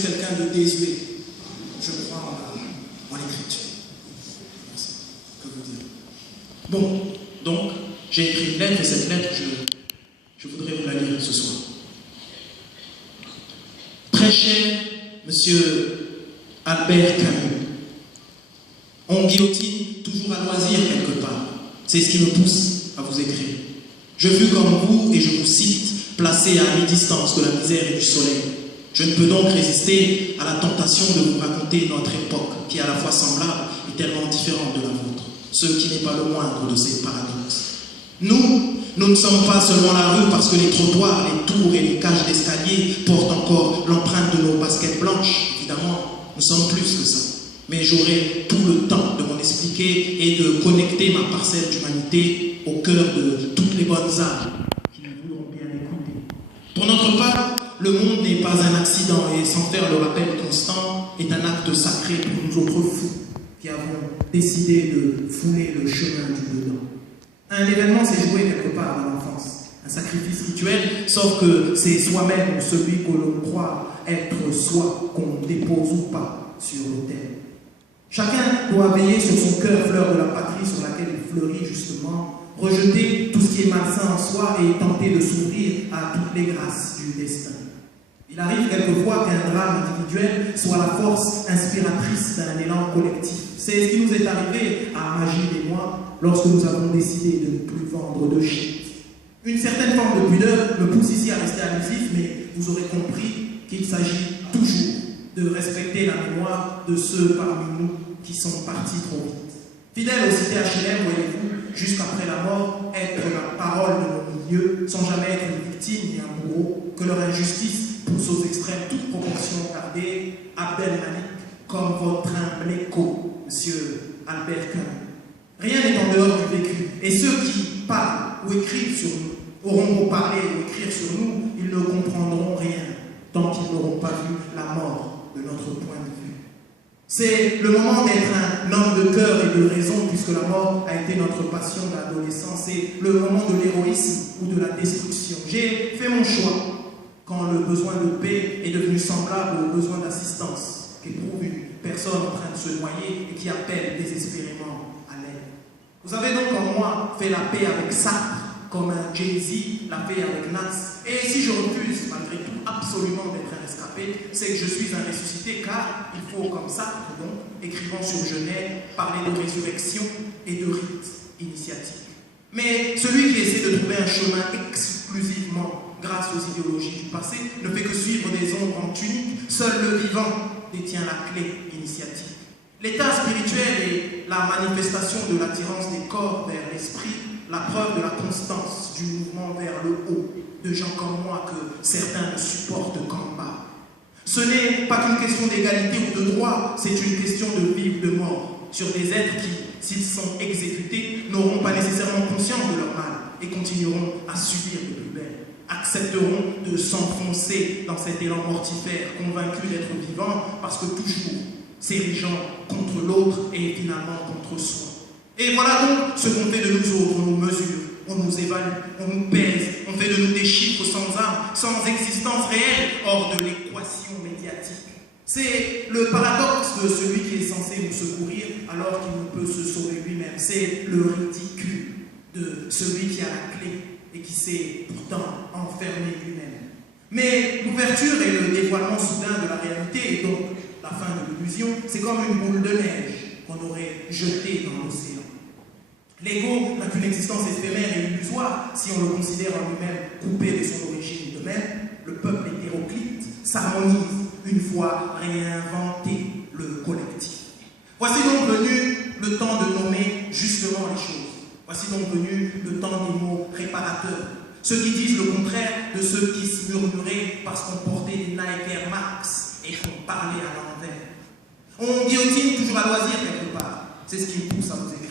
suis quelqu'un de désuet. Je crois en l'écriture. Que vous dire. Bon, donc, j'ai écrit une lettre et cette lettre, je voudrais vous la lire ce soir. Très cher Monsieur Albert Camus, on guillotine toujours à loisir quelque part. C'est ce qui me pousse à vous écrire. Je fus comme vous et je vous cite, placé à mi-distance de la misère et du soleil. Je ne peux donc résister à la tentation de vous raconter notre époque, qui est à la fois semblable et tellement différente de la vôtre, ce qui n'est pas le moindre de ces paradoxes. Nous ne sommes pas seulement la rue parce que les trottoirs, les tours et les cages d'escalier portent encore l'empreinte de nos baskets blanches. Évidemment, nous sommes plus que ça. Mais j'aurai tout le temps de m'en expliquer et de connecter ma parcelle d'humanité au cœur de toutes les bonnes âmes qui nous voudront bien écouter. Pour notre part, le monde n'est pas un accident et sans faire le rappel constant est un acte sacré pour nous autres fous qui avons décidé de fouler le chemin du dedans. Un événement s'est joué quelque part dans l'enfance, un sacrifice rituel, sauf que c'est soi-même celui que l'on croit être soi qu'on dépose ou pas sur l'autel. Chacun doit veiller sur son cœur, fleur de la patrie sur laquelle il fleurit justement, rejeter tout ce qui est malsain en soi et tenter de s'ouvrir à toutes les grâces du destin. Il arrive quelquefois qu'un drame individuel soit la force inspiratrice d'un élan collectif. C'est ce qui nous est arrivé à Magide et moi lorsque nous avons décidé de ne plus vendre de shit. Une certaine forme de pudeur me pousse ici à rester allusif, mais vous aurez compris qu'il s'agit toujours de respecter la mémoire de ceux parmi nous qui sont partis trop vite. Fidèles aux cités HLM, voyez-vous, jusqu'après la mort, être la parole de nos milieux, sans jamais être une victime ni un bourreau, que leur injustice pousse aux extrêmes toute proportion gardée, Abdelmalik, comme votre humble écho, monsieur Albert Camus. Rien n'est en dehors du vécu, et ceux qui parlent ou écrivent sur nous auront beau parler ou écrire sur nous, ils ne comprendront rien tant qu'ils n'auront pas vu la mort de notre point de vue. C'est le moment d'être un homme de cœur et de raison, puisque la mort a été notre passion d'adolescence. C'est le moment de l'héroïsme ou de la destruction. J'ai fait mon choix quand le besoin de paix est devenu semblable au besoin d'assistance qu'éprouve une personne en train de se noyer et qui appelle désespérément à l'aide. Vous avez donc en moi fait la paix avec Sartre, comme un Jay-Z l'a fait avec Nas. Et si je refuse, malgré tout, absolument d'être un rescapé, c'est que je suis un ressuscité, car il faut, comme Sartre, donc, écrivant sur Genève, parler de résurrection et de rite initiatique. Mais celui qui essaie de trouver un chemin exclusivement grâce aux idéologies du passé ne fait que suivre des ombres en tunique. Seul le vivant détient la clé initiatique. L'état spirituel est la manifestation de l'attirance des corps vers l'esprit, la preuve de la constance du mouvement vers le haut, de gens comme moi que certains ne supportent qu'en bas. Ce n'est pas qu'une question d'égalité ou de droit, c'est une question de vie ou de mort, sur des êtres qui, s'ils sont exécutés, n'auront pas nécessairement conscience de leur mal et continueront à subir de plus belle, accepteront de s'enfoncer dans cet élan mortifère, convaincus d'être vivants, parce que toujours s'érigeant contre l'autre et finalement contre soi. Et voilà donc ce qu'on fait de nous autres, on nous mesure, on nous évalue, on nous pèse, on fait de nous des chiffres sans âme, sans existence réelle, hors de l'équation médiatique. C'est le paradoxe de celui qui est censé nous secourir alors qu'il ne peut se sauver lui-même. C'est le ridicule de celui qui a la clé et qui s'est pourtant enfermé lui-même. Mais l'ouverture et le dévoilement soudain de la réalité, et donc la fin de l'illusion, c'est comme une boule de neige qu'on aurait jetée dans l'océan. L'ego n'a qu'une existence éphémère et illusoire si on le considère en lui-même coupé de son origine. De même, le peuple hétéroclite s'harmonise une fois réinventé le collectif. Voici donc venu le temps de nommer justement les choses. Voici donc venu le temps des mots réparateurs. Ceux qui disent le contraire de ceux qui se murmuraient parce qu'on portait des Nike Air Max et qu'on parlait à l'envers. On guillotine toujours à loisir quelque part. C'est ce qui me pousse à vous écrire.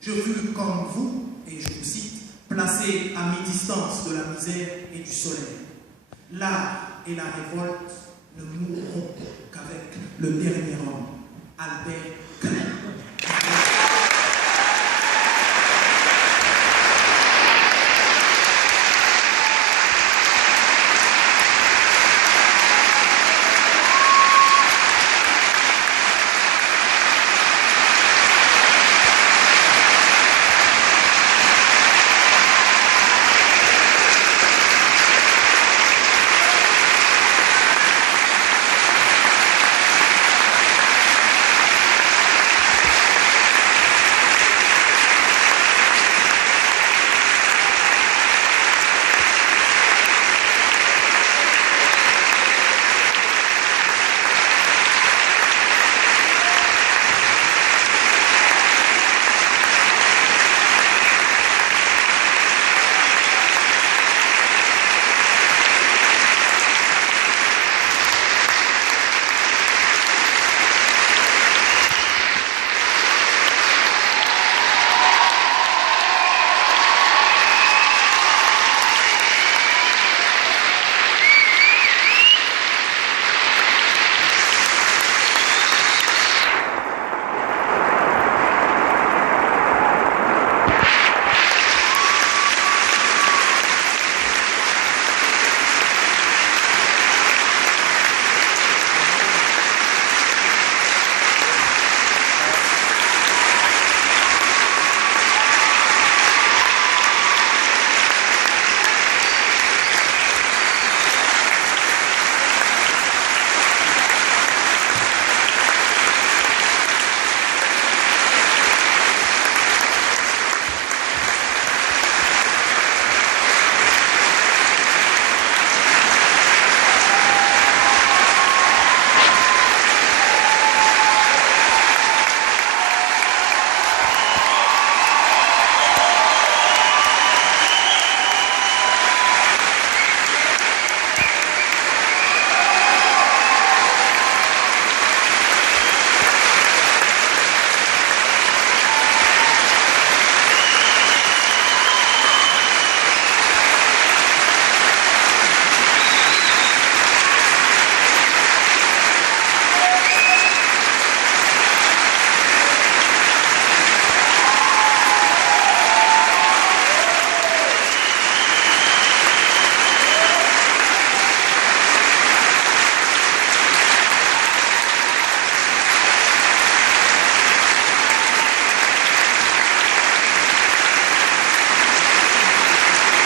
Je fus comme vous, et je vous cite, placé à mi-distance de la misère et du soleil. L'art et la révolte ne mourront qu'avec le dernier homme, Albert